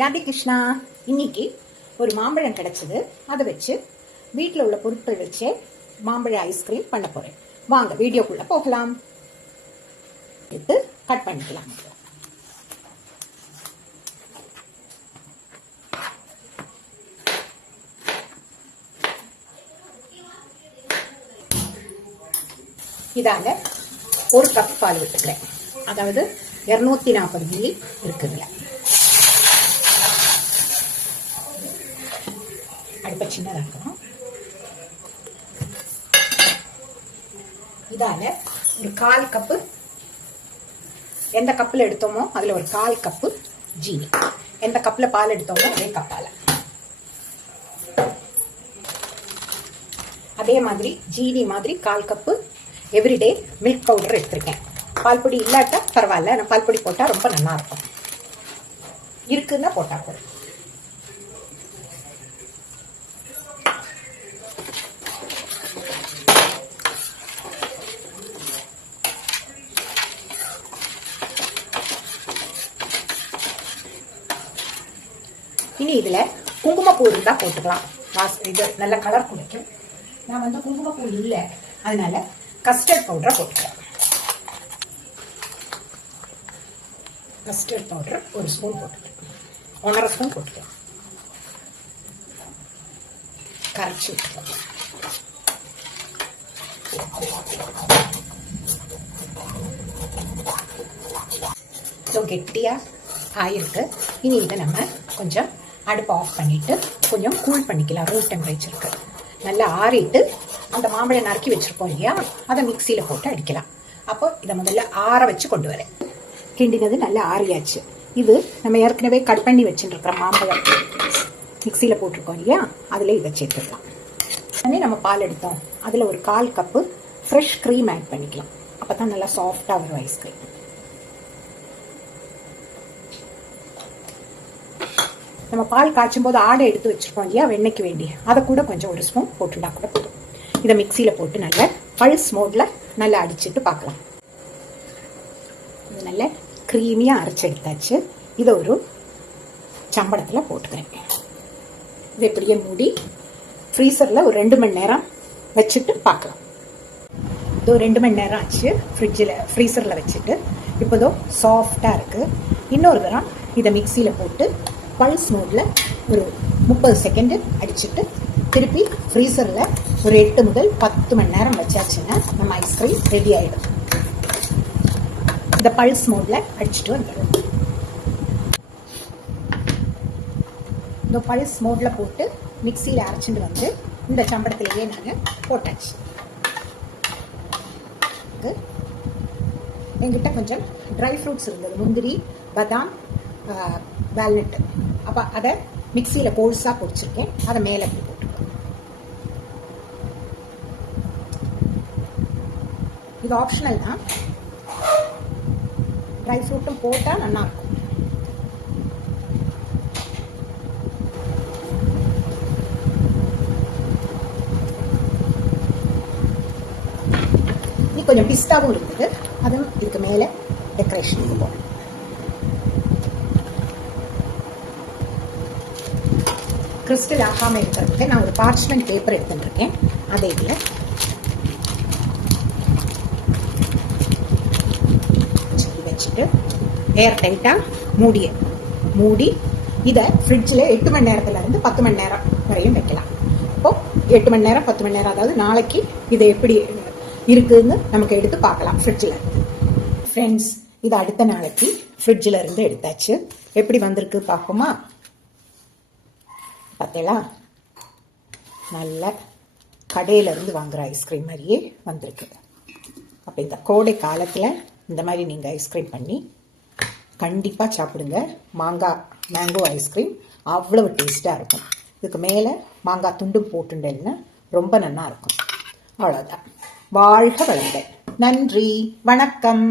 ராதே கிருஷ்ணா. இன்னைக்கு ஒரு மாம்பழம் கிடைச்சது. அதை வச்சு வீட்டில் உள்ள பொருட்கள் வச்சு மாம்பழ ஐஸ்கிரீம் பண்ண போறேன். வாங்க வீடியோக்குள்ள போகலாம். எடுத்து கட் பண்ணிக்கலாம். இதாங்க ஒரு கப் பால் விட்டுக்கிறேன். அதாவது 240 மில்லி இருக்குதுங்க. அடுப்பை சின்னதாக இருக்கணும். இதால ஒரு 1/4 கப்பு, எந்த கப்பில் எடுத்தோமோ அதில் ஒரு 1/4 கப்பு ஜீனி, எந்த கப்பில் பால் எடுத்தோமோ அதே கப்பால். அதே மாதிரி ஜீனி மாதிரி 1/4 கப்பு எவ்ரிடே மில்க் பவுடர் எடுத்திருக்கேன். பால் பொடி இல்லாட்டா பரவாயில்ல, நான் பால் பொடி போட்டால் ரொம்ப நல்லா இருக்கும். இருக்குன்னா போட்டா போதும். இனி இதுல குங்குமப்பூ இருந்தா போட்டுக்கலாம். இது நல்ல கலர் குடிக்கும். நான் வந்து குங்குமப்பூ இல்லை, அதனால கஸ்டர்ட் பவுடரை போட்டுக்கிறேன். கஸ்டர்ட் பவுடர் 1 ஸ்பூன் போட்டுக்கிறேன், 1.5 ஸ்பூன் போட்டுக்கிறேன். கரைச்சி விட்டுக்கலாம். கெட்டியா ஆயிருக்கு. இனி இதை நம்ம கொஞ்சம் அடுப்பை ஆஃப் பண்ணிட்டு கொஞ்சம் கூல் பண்ணிக்கலாம். ரூம் டெம்பரேச்சருக்கு நல்லா ஆறிட்டு அந்த மாம்பழம் நறுக்கி வச்சிருப்போம் இல்லையா, அதை மிக்சியில போட்டு அடிக்கலாம். அப்போ இதை முதல்ல ஆற வச்சு கொண்டு வரேன். கிண்டினது நல்லா ஆறியாச்சு. இது நம்ம ஏற்கனவே கட் பண்ணி வச்சுருக்கிற மாம்பழம் மிக்சியில போட்டிருக்கோம் இல்லையா, அதுல இதை சேர்த்துக்கலாம். உடனே நம்ம பால் எடுத்தோம், அதுல ஒரு 1/4 கப்பு ஃப்ரெஷ் க்ரீம் ஆட் பண்ணிக்கலாம். அப்பதான் நல்லா சாஃப்டா வரும் ஐஸ்கிரீம். நம்ம பால் காய்ச்சும் போது ஆடை எடுத்து வச்சிருக்கோம் இல்லையா, வெண்ணெய்க்கு வேண்டி, அதை கூட கொஞ்சம் 1 ஸ்பூன் போட்டுட்டா கூட போதும். இதை மிக்சியில போட்டு நல்லா பல்ஸ் மோட்ல நல்லா அடிச்சுட்டு பார்க்கலாம். இது நல்ல கிரீமியா அரைச்சு எடுத்தாச்சு. இதை ஒரு சம்பளத்துல போட்டுக்கிறேன். இதை இப்படியே மூடி ஃப்ரீசர்ல ஒரு 2 மணி நேரம் வச்சுட்டு பார்க்கலாம். இதோ 2 மணி நேரம் ஆச்சு ஃப்ரீசர்ல வச்சுட்டு. இப்போதோ சாஃப்டா இருக்கு. இன்னொரு தரம் இதை மிக்சியில போட்டு பல்ஸ் மோட்ல ஒரு 30 செகண்ட் அடிச்சுட்டு திருப்பி ஃப்ரீசர்ல ஒரு 8 முதல் 10 மணி நேரம் வச்சாச்சுன்னா நம்ம ஐஸ்கிரீம் ரெடி ஆயிடும். இந்த பல்ஸ் மோட்ல அடிச்சுட்டு வந்துடும். இந்த பல்ஸ் மோட்ல போட்டு மிக்சியில அரைச்சிட்டு வந்து இந்த சம்பளத்திலேயே நாங்க போட்டாச்சு. என்கிட்ட கொஞ்சம் ட்ரை ஃப்ரூட்ஸ் இருந்தது, முந்திரி, பாதாம், வால்நட். அப்ப அதை மிக்சியில கோல்ஸா பொடிச்சிருக்கேன். அதை மேல போட்டுருக்கேன். இது ஆப்ஷனல் தான். ட்ரை ஃப்ரூட்டும் போட்டா நல்லா இருக்கும். இது கொஞ்சம் பிஸ்தாவும் இருக்குது, அதுவும் இதுக்கு மேல டெக்கரேஷன் போடும். கிறிஸ்டல் ஆகாம இருக்கிறதுக்கு நான் ஒரு பார்ச்மெண்ட் பேப்பர் எடுத்துருக்கேன். அதே இதுல வச்சுட்டு ஏர் டைட்டா மூடி இதை ஃப்ரிட்ஜில் 8 மணி நேரத்துல இருந்து 10 மணி நேரம் வரையும் வைக்கலாம். இப்போ 8 மணி நேரம் 10 மணி நேரம், அதாவது நாளைக்கு இது எப்படி இருக்குன்னு நமக்கு எடுத்து பார்க்கலாம் ஃப்ரிட்ஜில். ஃப்ரெண்ட்ஸ், இது அடுத்த நாளைக்கு ஃப்ரிட்ஜில் இருந்து எடுத்தாச்சு. எப்படி வந்திருக்கு பார்ப்போமா? பார்த்தீங்களா, நல்ல கடையில இருந்து வாங்குற ஐஸ்கிரீம் மாதிரியே வந்திருக்கு. அப்போ இந்த கோடை காலத்தில் இந்த மாதிரி நீங்கள் ஐஸ்கிரீம் பண்ணி கண்டிப்பாக சாப்பிடுங்க. மேங்கோ ஐஸ்கிரீம் அவ்வளவு டேஸ்டாக இருக்கும். இதுக்கு மேலே மாங்காய் துண்டும் போட்டுண்டேன்னா ரொம்ப நல்லா இருக்கும். அவ்வளோதான். வாழ்க வளமுடன். நன்றி, வணக்கம்.